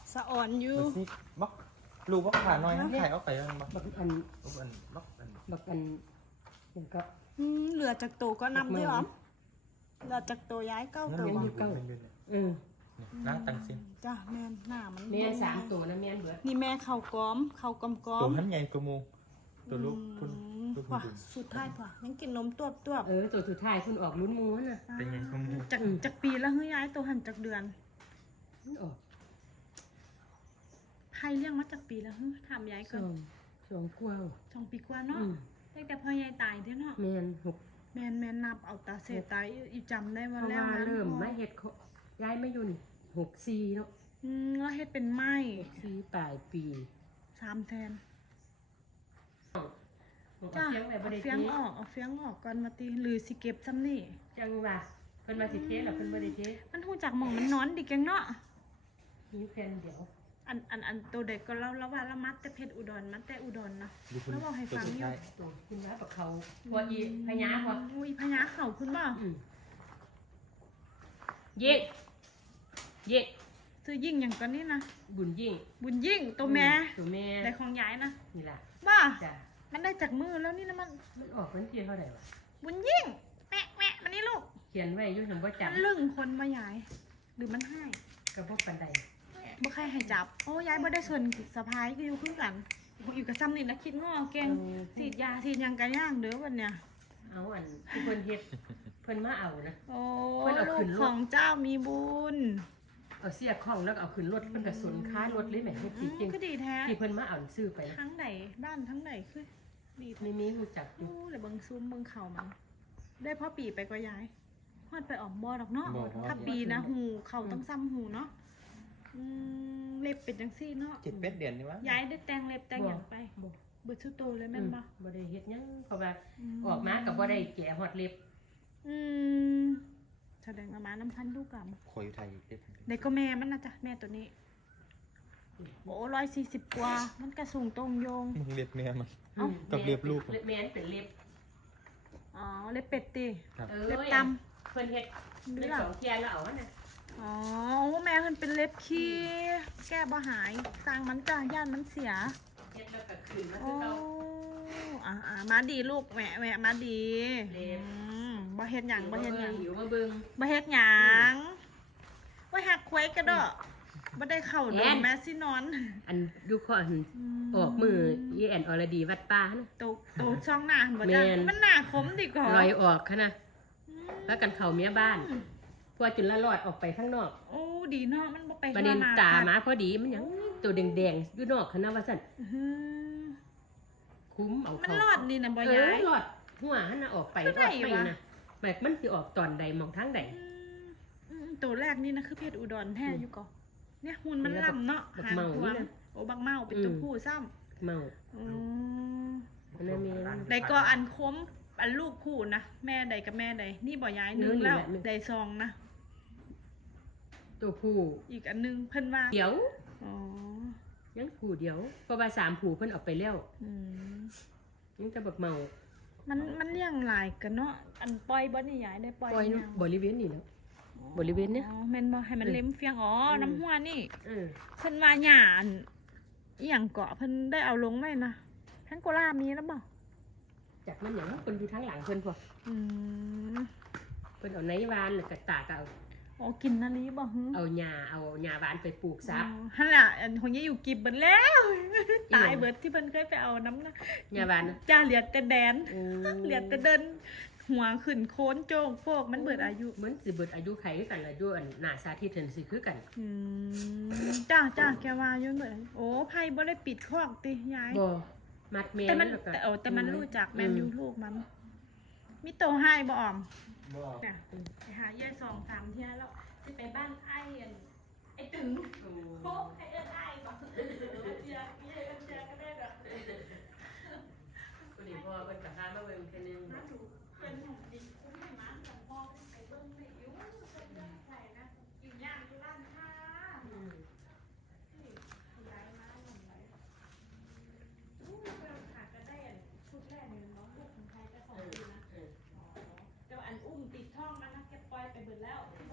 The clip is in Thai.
สะอ่อนอยู่บักลูกบักขาหน่อยนะไข่เอาไข่ยังบักบักอันบักอันบักอันยังก็เหลือจากโตก็นำด้วยหรอเหลือจากโตย้ายเก้าโตน้าตังสิจ้ะแม่หน้ามันแม่3ตัวนะแม่เบิดนี่แม่เข่าก้อมเข่ากอมก้อตัวมหันใหญ่กระมูตัวลูกคุณลูกคุณว่ะสุดท้ายว่ะยังกินนมตัวตัวตัวสุดท้ายคุณออกลุ้นมูน่ะเป็นไงกระมูจากปีแล้วเฮ้ยย้ายตัวหันจากเดือนมันออกไพ่เลี้ยงมาจากปีแล้วเฮ้ยถามย้ายก่อน 2กว่า 2 ปีกว่าเนาะตั้งแต่พ่อยายตายเด้อเนาะแม่นแม่นับเอาตาเสตายอีจำได้เพว่าราะแล้วว่านะเริ่มมาเฮ็ดย้ายมาอยู่นี่64เนาะแล้วเฮ็ดเป็นไม้ 4ปลายปี 3แทนจ้าจ้ะเฟียงแบบบ่ได้เอาเฟียงออกเอาเฟียงออกก่อนมาตีหรือสิเก็บซ้ำนี่จังว่าเพิ่นมาสิเทแล้วเพิ่นบ่ได้เทมันหูจักหม่องมันนอนดิแกงเนาะมีแผ่นเดียวอันตัวเด็กก็เล่าว่าละมัดแต่เพชรอุดรมัดแต่อุดรนะแล้วบอกให้ฟังอยู่ตัวคุณว่าบักเขาพออีพญาพออุ้ยพญาเขาคุณบ่เย็กเย็กซื้อยิ่งอย่างก่อนนี่นะบุญยิ่งบุญยิ่งตัวแม่ตัวแม่ได้ของยายนะนี่ล่ะบ้าจ้ะมันได้จากมือแล้วนี่นะมันมันออกวันที่เท่าไหร่วะบุญยิ่งแม่มันนี่ลูกเขียนไว้อยู่ถึงว่าจัมับนลึงคนมายาย หรือมันให้กระบอกปันไดบ่ใครให้จับโอ้ยายบ่ได้ส่วนสะพายก็อยู่คือกันอยู่กับซ้ำนี่นะคิดง้อเก่งฉีดยาฉีดยังกันย่างเด้อวันเนี้ยเอาอันที่เพิ่นเฮ็ดเพิ่นมาเอานะโอ้เพิ่นเอาลูขึ้กนรถของเจ้ามีบุญเอาเสียข้องแล้วก็เอาขึ้นรถเพิ่นก็สนค้ารถเลยแหม่เฮ็ดจริงก็ดีแท้ที่เพิ่นมาเอาซื้อไปนะทั้งไหนบ้านทั้งไหนคือดีแท้ไม่มีรู้จักอยู่โอ้เลยเบิ่งซูมเบิ่งเข่ามัน ได้พ่อปีไปก็ย้ายฮอดไปออกบ่อดอกเนาะถ้าปีนะหูเข่าต้องซ้ำหูเนาะเล็บเป็นจังซี่เนาะ 7-8 เดือนนี่วะย้ายได้แต่งเล็บแต่งหยังไปบ่เบิดชุดโตเลยแม่นบ่บ่ได้เฮ็ดหยังเพราะว่าออกมาก็บ่ได้แกะฮอดเล็บอืมแสดงว่ามาน้ำพันธุ์ลูกกรรมคอยอยู่ไทยเด็กเด็กก็แม่มันนะจ๊ะแม่ตัวนี้โอ้140 กว่า มันกระสูงตรงโยงมึงเล็บแม่มันเอ้ากับเล็บลูกเล็บแม่นเป็นเล็บอ๋อเล็บเป็ดติครับเล็บดำเพิ่นเฮ็ดเล็บสองเทียนแล้วเอาอันน่ะอ๋อโอ้แม่เพิ่นเป็นเล็บขี้แก้บ่หายสร้างมันจ้ะย่านมันเสียเฮ็ดแล้วก็คืนมาโอ้คือเก่ามาดีลูกแม่มาดีเล็บบ่เฮ็ดหยังบ่เฮ็ดหยังหิวมาเบิ่งบ่เฮ็ดหยังไว้หักควยกระดอกบ่ได้เข้าดอกแม่สินอนอันดูข้ออันออกมืออีแอนอรดีวัดป่านะโตช่องหน้าบ่จ้ะแม่นมันหน้าคมดีกว่าลอยออกค่ะนะแล้วกันเข้าเมียบ้านพอจุลละลอดออกไปข้างนอกโอ้ดีเนาะมันบ่ไปประเด็นทั่วตามาพอดีมันหยังตัวแดงๆอยู่นอกคณะว่าซั่นอื้อหือคุ้มเอามันเข้ารอดดีนะบ่เอย้าอย รอดหัวหั่นน่ะออกไปคือรได้อดไปวะนะแบบมันสิออกตอนใดมองทางใดตัวแรกนี่นะคือเพชรอุดรแท้อยู่ก่อเนี่ยหุ่นมันล่ำเนาะบักหางเมาควนี่งนะโอ้บักเมาเป็นตัวผู้ซ้เมาำอืมอันนั้นมีใดก็อันคมอันลูกคู่นะแม่ใดกับแม่ใดนี่บ่ย้ายหนึงแล้วใดซองนะตัวผู้อีกอันนึงเพิ่นว่าเดี๋ยวอ๋อยังผู้เดี๋ยวเพราะว่า3ผู้เพิ่นเอาไปแล้วอืมยังจะบักเมามันเลี้ยงหลายกันเนาะอันปล่อยบ่นี่ย้ายได้ปล่อยปล่อยยังบริเวณนี้แล้วบริเวณเนี้ยอ๋อแม่นบ่ให้มันเล็มเฟียงอ๋อน้ำหัวนี่เออเพิ่นว่าหญ้าอันอีหยังเกาะเพิ่นได้เอาลงไว้นะแพงโกลามีแล้วบ่จากมันอย่างคนอยู่ทางหลังเพิ่นพออืมเพิ่นเอาไนวานแล้วก็ตากเอาอ๋อกินนาลีบ่ฮึเอาหญ้าหวานไปปลูกซับหั่นล่ะอันของยายอยู่กิบเบิดแล้ว ตายเบิดที่เพิ่นเคยไปเอาน้ำนะหญ้าหวานนะจ้าเหลือแต่แดนโอ้เหลือแต่เดินหัวขึ้นโค้นโจงโฟกมันเบิดอายุเหมือนสิเบิดอายุไขคือกันละด้วยอันหน้าสาธิตเห็นสิคือกันจ้าแกว่าอยู่เบิดอายุโอ้ไผบ่ได้ปิดคอกติยายบ่มัดแม่แต่มันล้วก็แต่มันรู้จักแมนยูลูกมันมีโตให้บ่ออมบ่เนี่ยไปหาเย่2-3เที่ยแล้วสิไปบ้านไอ้ตึงโอ้โค้ไอ้เอิ้นไอ้บอกเจียเอิ้นเจียก็ได้ดอกคนนี้พ่อเพิ่นก็พามาเบิ่งแค่นึงมาดูเป็นของดีคุ้มให้มันของพ่อไปเบิ่งในอยู่เพิ่นได้ใส่นะอยู่ย่างอยู่ร้านค้าย้ายมาหยังไงเพิ่นขาดก็ได้ชุดแรกนี่น้องลูกของไทยแต่ของดีนะแต่ว่าอันอุ้มติดท้องมันนะแกปล่อยไปเบิดแล้ว